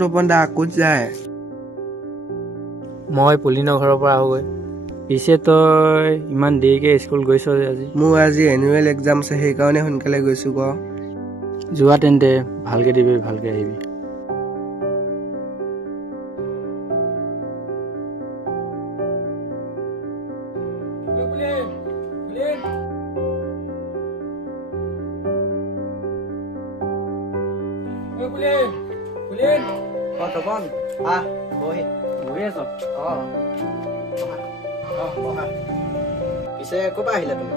তপন দা ক'ত যায়? মই পুলিনৰ ঘৰৰ পৰা আহোগৈ। পিছে তই ইমান দেৰিকে স্কুল গৈছ আজি? মোৰ আজি এনুৱেল এক্সাম আছে, সেইকাৰণে সোনকালে গৈছো ক। যোৱা তেন্তে, ভালকে দিবি, ভালকে আহিবি। তপন আহ বহি আছ? পিছে ক'ৰ পৰা আহিলা তুমি?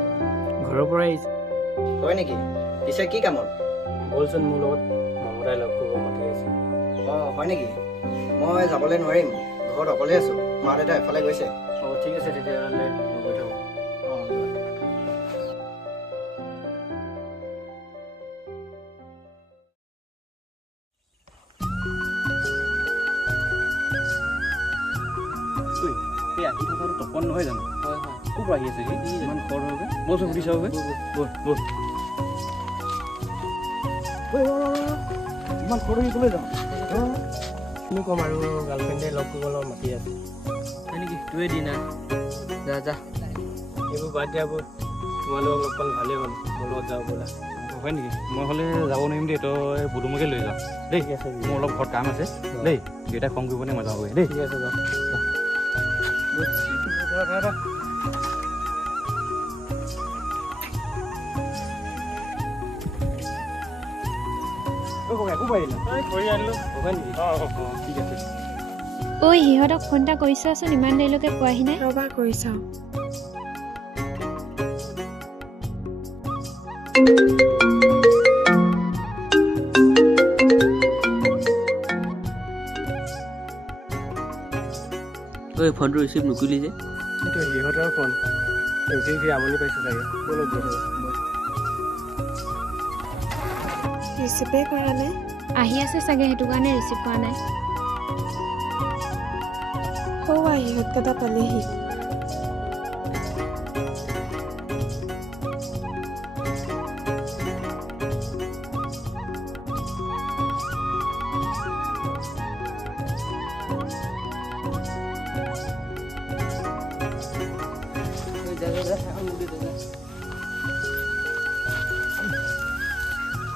ঘৰৰ পৰা আহিছো। হয় নেকি? পিছে কি কামত? বলচোন মোৰ লগত, মমতাই লগ কৰিব মাতি আছে। হয় নেকি? মই যাবলৈ নোৱাৰিম, ঘৰত অকলে আছো। মা দেউতা এফালে গৈছে। ঠিক আছে তেতিয়াহ'লে মই গৈ থাকোঁ। এই আহি থকাটো তপন নহয় জানো? ক'ৰ পৰা আহি আছে সি? ইমান খৰ হৈ বলচোন সুধি চাওঁ ইমান খৰ হৈ ক'লৈ যাওঁ? কিনো ক'ম আৰু, গাৰ্লফ্ৰেণ্ডে লগ কৰিবলৈ মাতি আছে। হয় নেকি? তোৱে দি না যা যা। এইবোৰ বাদ দিয়াবোৰ, তোমালোকক লগ পালে ভালেই হ'ল। মোৰ লগত যাব ব'লা। হয় নেকি? মই হ'লে যাব নোৱাৰিম দেই, তই বুদুমকে লৈ যাওঁ দেই। ঠিক আছে, মোৰ অলপ ঘৰত কাম আছে দেই। দেউতাই খং কৰিব নে মই যাওঁগৈ দেই। ঠিক আছে যাওঁ। ঐ সিহঁতক ফোন এটা কৰি চোৱাচোন, ইমান দেৰিলৈকে পোৱাহি নাই। ৰবা কৰি চাওঁ। ঐ ফোনটো ৰিচিভ নকৰিলি যে? সেইটো সিহঁতৰ ফোন, সি আমনি পাইছে চাগে। ব'লক গৈ থাকোঁ। ৰিচিভেই কৰা নাই। আহি আছে চাগে, সেইটো কাৰণে ৰিচিভ কৰা নাই। ইহঁতকেইটা পালেহি।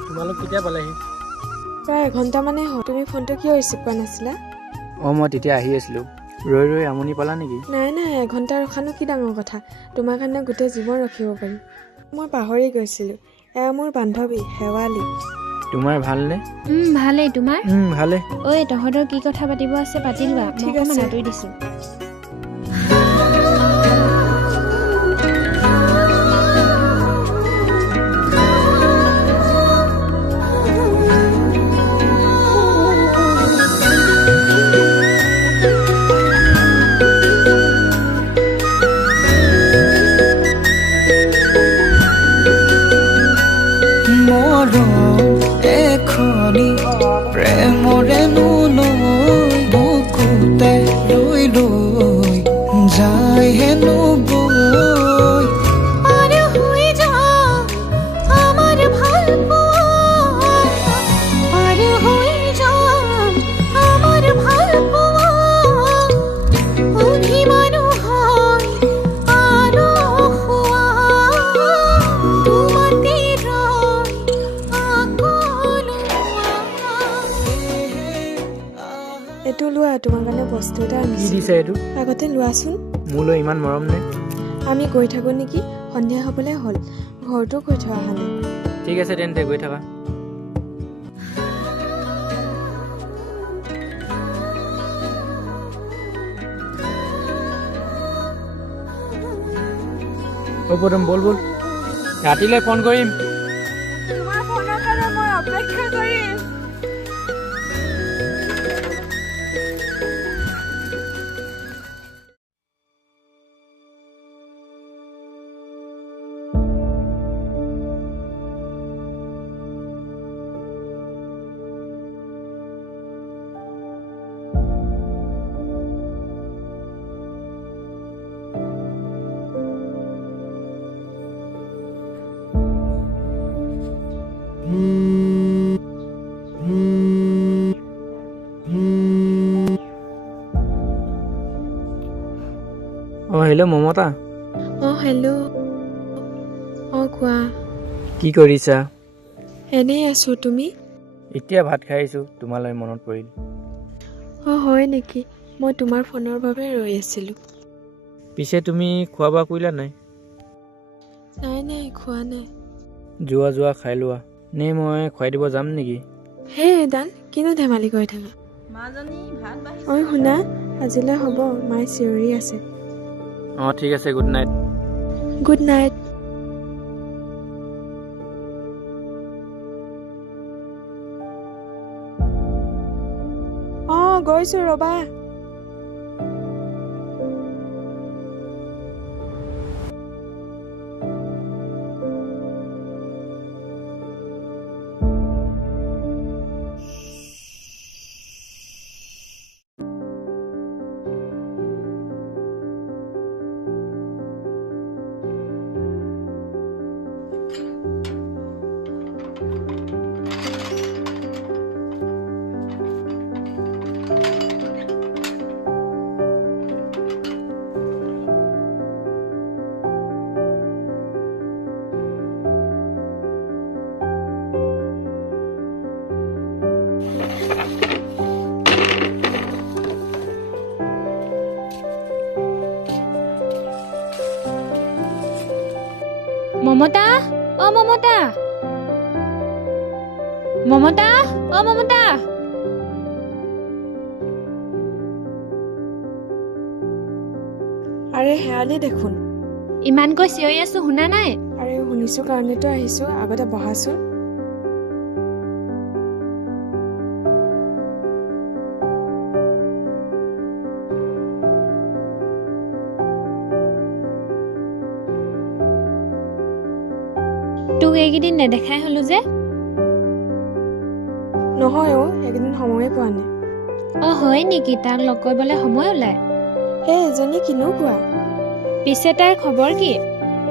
তোমালোক কেতিয়া পালেহি? প্ৰায় এঘণ্টামানেই হ'ল। তুমি ফোনটো কিয় ৰিচিভ কৰা নাছিলা? মই তেতিয়া আহি আছিলোঁ। ৰৈ ৰৈ আমনি পালা নেকি? নাই এঘণ্টা ৰখানো কি ডাঙৰ কথা, তোমাৰ কাৰণে গোটেই জীৱন ৰখিব পাৰিম। মই পাহৰি গৈছিলোঁ, এয়া মোৰ বান্ধৱী শেৱালি। তোমাৰ ভালনে? ভালেই, তোমাৰ? ভালে। ঐ তহঁতৰ কি কথা পাতিব আছে পাতি লোৱা, মই ঠিক অকণমান আছে। আঁতৰি দিছোঁ। প্ৰেমৰে নুলৈ বুকুতে লৈ লৈ যায় হেনো বৈ পাৰ হৈ যা আমাৰ ভাল পোৱা, পাৰ হৈ যা আমাৰ ভাল পোৱা, অভিমানো হয় আৰু খোৱা তোমাতে ৰয় আকলো। এইটো লোৱা, তোমাৰ কাৰণে বস্তু এটা কি আনিছোঁ। দিছে এইটো? আগতে লোৱাচোন। মোলৈ ইমান মৰম নে? আমি গৈ থাকোঁ নেকি? সন্ধিয়া হ'বলৈ হ'ল, ঘৰতো কৈ থৈ অহা নাই। ঠিক আছে তেন্তে, গৈ থাকা। পদম বল বল, ৰাতিলৈ ফোন কৰিম। তোমাৰ ফোনৰ কাৰণে মই অপেক্ষা কৰিম। অঁ হেল্ল' মমতা, অঁ হেল্ল'। অঁ কোৱা। কি কৰিছা? এনেই আছোঁ, তুমি? এতিয়া ভাত খাই আহিছোঁ, তোমালৈ মনত পৰিল। অঁ হয় নেকি? মই তোমাৰ ফোনৰ বাবে ৰৈ আছিলোঁ। পিছে তুমি খোৱা বোৱা কৰিলা নাই? নাই খোৱা নাই। যোৱা খাই লোৱা। নে মই খুৱাই দিব যাম নেকি? হে এডাল কিনো ধেমালি কৰি থাকা। ঐ শুনা, আজিলৈ হ'ব, মায়ে চিঞৰি আছে। অঁ ঠিক আছে, গুড নাইট। Good night. অঁ গৈছোঁ ৰ'বা। মমতা, অ মমতা, মমতা, অ মমতা। আৰে শেৱালি দেখোন। ইমানকৈ চিঞৰি আছো, শুনা নাই? আৰে শুনিছোঁ কাৰণেতো আহিছোঁ, আগতে বহাচোন। তোক এইকেইদিন নেদেখাই হলো যে। নহয় এইকেইদিন সময়ে পোৱা নাই। অ হয় নেকি? তাক লগ কৰিবলৈ সময় ওলায়? সেই এজনী কিনো কোৱা। পিছে তাৰ খবৰ কি?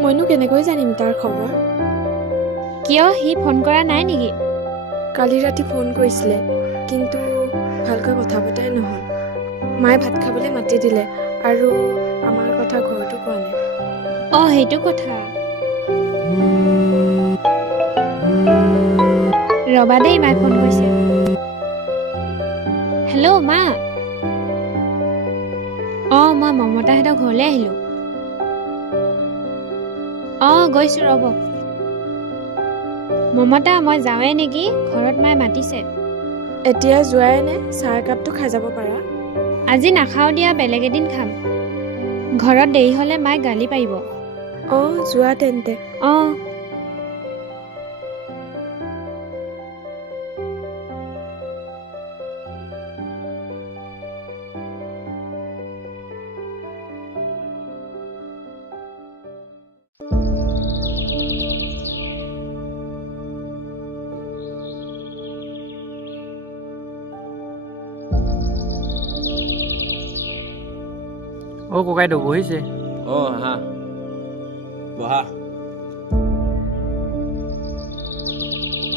মইনো কেনেকৈ জানিম তাৰ খবৰ। কিয়, সি ফোন কৰা নাই নেকি? কালি ৰাতি ফোন কৰিছিলে, কিন্তু ভালকৈ কথা পতাই নহ'ল। মায়ে ভাত খাবলৈ মাতি দিলে, আৰু আমাৰ কথা ঘৰতো কোৱা নাই। অ সেইটো কথা। ৰবা দেই, মায়ে ফোন কৰিছে। হেল্ল' মা। অঁ মই মমতাহঁতৰ ঘৰলৈ আহিলোঁ। অঁ গৈছোঁ ৰ'ব। মমতা, মই যাওঁৱে নেকি? ঘৰত মায়ে মাতিছে। এতিয়া যোৱাই নে? চাহ একাপটো খাই যাব পাৰা। আজি নাখাওঁ দিয়া, বেলেগ এদিন খাম। ঘৰত দেৰি হ'লে মায়ে গালি পাৰিব। অঁ যোৱা তেন্তে। অঁ। অ' ককাইদেউ বহিছে? অঁ আহা, বহা।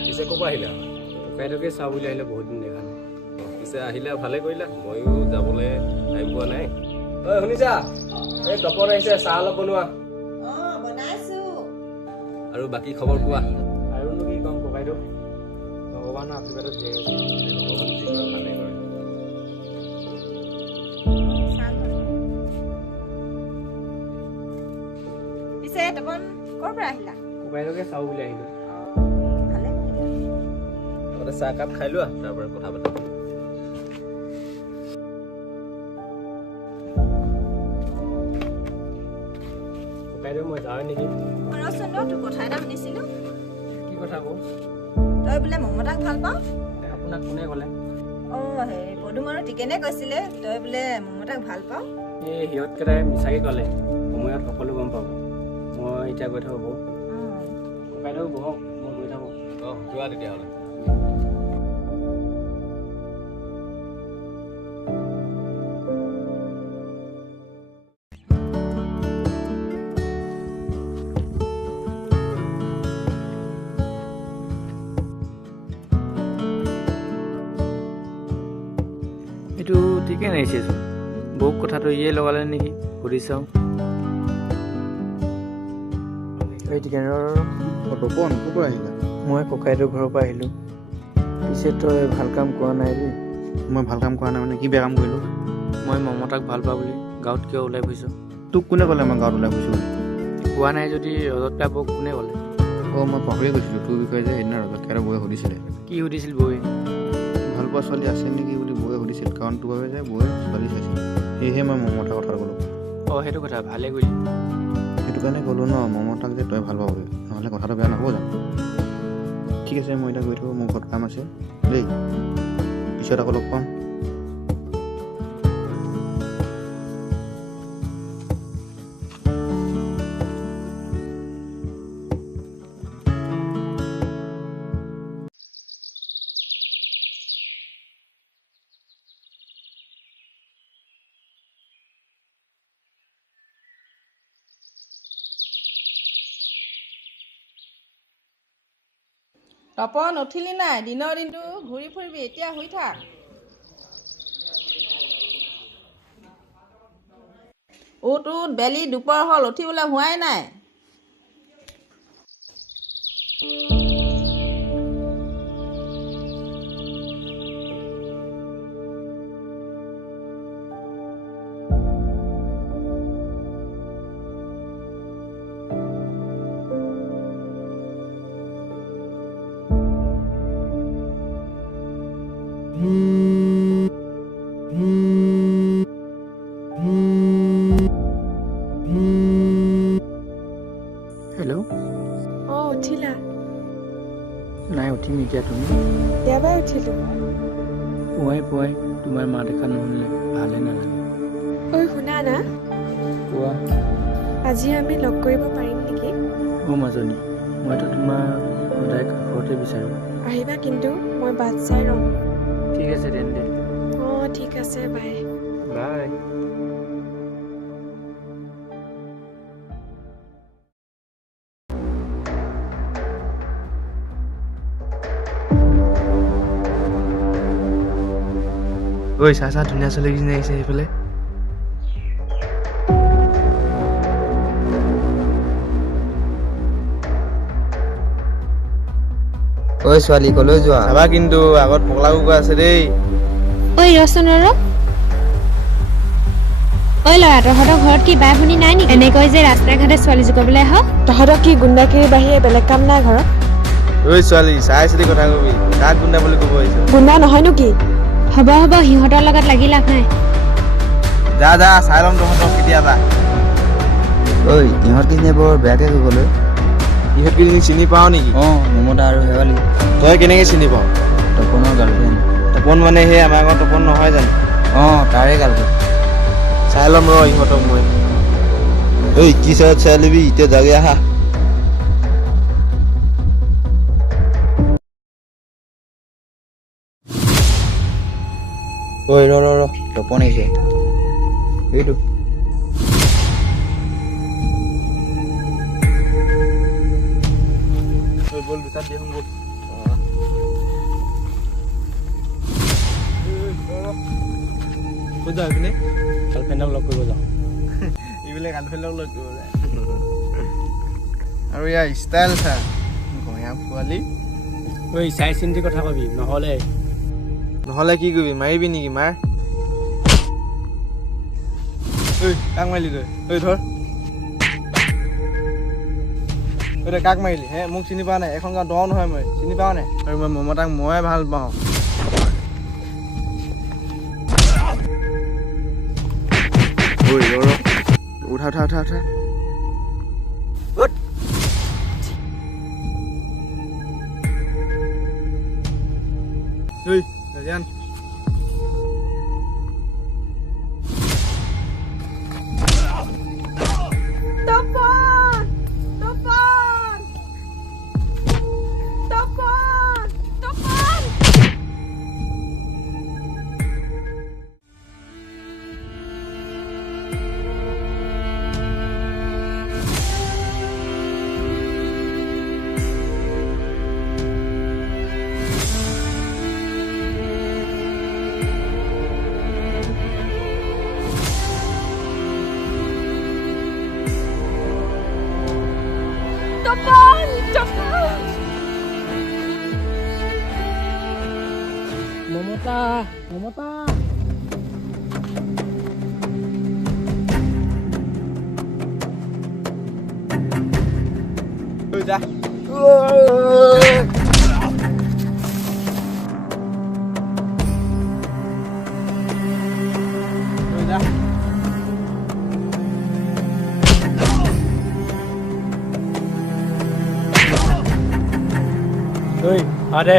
পিছে ক'ৰ পৰা আহিলা? ককাইদেউকে চাওঁ বুলি আহিলে, বহুত দিন দেখা নাই। পিছে আহিলা, ভালে কৰিলা। ময়ো যাবলৈ টাইম পোৱা নাই। ঐ শুনিছা? এই তপন আহিছে, চাহ অলপ বনোৱা। আৰু বাকী খবৰ কোৱা? আৰুনো কি ক'ম ককাইদেউ, ভগৱানৰ আশীৰ্বাদত জীয়াই আছোঁ। ভগৱান যি কৰে ভালে কৰে। পিছে তপন ক'ৰ পৰা আহিলা? ককাইদেউকে চাওঁ বুলি আহিলোঁ। ভালে কৰিলা। আগতে চাহ একাপ খাই লোৱা, তাৰপৰা কথা পাতিম। ককাইদেউ মই যাওঁ নেকি? ৰচোন ৰ, তোৰ কথা এটা শুনিছিলোঁ। কি কথা কওঁ? তই বোলে মমতাক ভাল পাওঁ? আপোনাক কোনে ক'লে? অঁ হেৰি পদুম আৰু টিকেনে কৈছিলে তই বোলে মমতাক ভাল পাওঁ। এই সিহঁতকেইটাই মিছাকৈ ক'লে, সময়ত সকলো গম পাব। মই এতিয়া গৈ থাকোঁ বৌ। ককাইদেউ বহক, মই গৈ থাকোঁ। অঁ যোৱা তেতিয়াহ'লে। এইটো ঠিকেই নাহিছেচোন। বৌক কথাটো ইয়ে লগালে নেকি, সুধি চাওঁ। এই টিকেনৰ তপন ক'ৰ পৰা আহিলা? মই ককাইদেউৰ ঘৰৰ পৰা আহিলোঁ। পিছে তই ভাল কাম কৰা নাই দেই। মই ভাল কাম কৰা নাই মানে কি বেয়া কাম কৰিলোঁ? মই মমতাক ভাল পাওঁ বুলি গাঁৱত কিয় ওলাই ফুৰিছ? তোক কোনে ক'লে মই গাঁৱত ওলাই গৈছোঁ? কোৱা নাই যদি ৰজত বৌক কোনে ক'লে? মই পাহৰি গৈছিলোঁ তোৰ বিষয়ে যে সেইদিনা ৰজতকাইৰ বৌয়ে সুধিছিলে। কি সুধিছিল বৌয়ে? ভাল পোৱা ছোৱালী আছে নেকি বুলি বৌয়ে সুধিছিল, কাৰণ তোৰ বাবে যে বৌয়ে ছোৱালী চাইছিল। সেয়েহে মই মমতাৰ কথা ক'লোঁ। অঁ সেইটো কথা, ভালে কৰিলি। সেইটো কাৰণে ক'লোঁ ন মমতাক যে তই ভাল পাব বুলি, নহ'লে কথাটো বেয়া নহ'ব জানো? ঠিক আছে মই এতিয়া গৈ থাকোঁ, মোৰ ঘৰত কাম আছে দেই, পিছত আকৌ লগ পাম। তপন উঠিলি নাই? দিনৰ দিনটো ঘূৰি ফুৰিবি, এতিয়া শুই থাক। উঠ বেলি দুপৰ হ'ল, উঠিবলৈ হোৱাই নাই। হেল্ল'। অঁ উঠিলা? নাই উঠিম এতিয়া। তুমি? এবাৰ উঠিলোঁ। পুৱাই তোমাৰ মা দেখা নহ'লে ভালে নালাগে। ঐ শুনা না, কোৱা। আজি আমি লগ কৰিব পাৰিম নেকি? অঁ মাজনী, মইতো তোমাক সদায় কাষতে বিচাৰোঁ। আহিবা কিন্তু, মই বাট চাই ৰ'ম। ঠিক আছে তেন্তে। অঁ ঠিক আছে, বাই। বাই। ঐ চা ধুনীয়া ছোৱালী কিজনী আহিছে সেইফালে। ঐ ছোৱালী কলৈ যোৱা? চাবা কিন্তু আগত পগলা কুকুৰ আছে দেই। ঐ ৰচোন ৰ। ঐ ল'ৰা, তহঁতৰ ঘৰত কি বাই ভনী নাই নেকি? এনেকৈ যে ৰাস্তাই ঘাটে ছোৱালী জোকাবলৈ আহ? তহঁতৰ কি গুণ্ডাগিৰিৰ বাহিৰে বেলেগ কাম নাই ঘৰত? ঐ ছোৱালী চাই চিতি কথা কবি, কাক গুণ্ডা বুলি ক'ব আহিছ? গুণ্ডা নহয়নো কি? হ'ব সিহঁতৰ লগত লাগি লাভ নাই। যা চাই ল'ম তহঁতক কেতিয়াবা। ঐ ইহঁত কিজনী বৰ বেয়াকে গ'লৈ। ইহঁত কিজনী চিনি পাওঁ নেকি? অঁ মমতা আৰু শেৱালি। তই কেনেকৈ চিনি পাওঁ? তপনৰ গাৰ্লফ্ৰেণ্ড। তপন মানে সেই আমাৰ ঘৰত তপন নহয় জানো? অঁ তাৰে গাৰ্লফ্ৰেণ্ড। চাই ল'ম ৰ ইহঁতক মই। ঐ কি চাই ল'বি, এতিয়া যাগে আহা। ঐ ৰ তপন আহিছে এইটো। বল বিচাৰ দিয়ে বল। ক'ত যাওঁ এইপিনে? গাৰ্লফ্ৰেণ্ডক লগ কৰিব যাওঁ। এইবিলাক গাৰ্লফ্ৰেণ্ডক লগ কৰিব যায়। আৰু ইয়াৰ ষ্টাইল চা, গঞা পোৱালি। ঐ চাই চিন্তি কথা কবি, নহ'লে কি কৰিবি, মাৰিবি নেকি? মাৰ। ঐ কাক মাৰিলি তই? ঐ ধৰ। ঐ তই কাক মাৰিলি হে? মোক চিনি পোৱা নাই? এখন গাঁও দহ নহয় মই, চিনি পাওঁ নাই? আৰু মই মমতাক মই ভাল পাওঁ। ঐ ৰ উঠা। ঐ ৰাজিয়ান। মমতা যা ঐ আ দে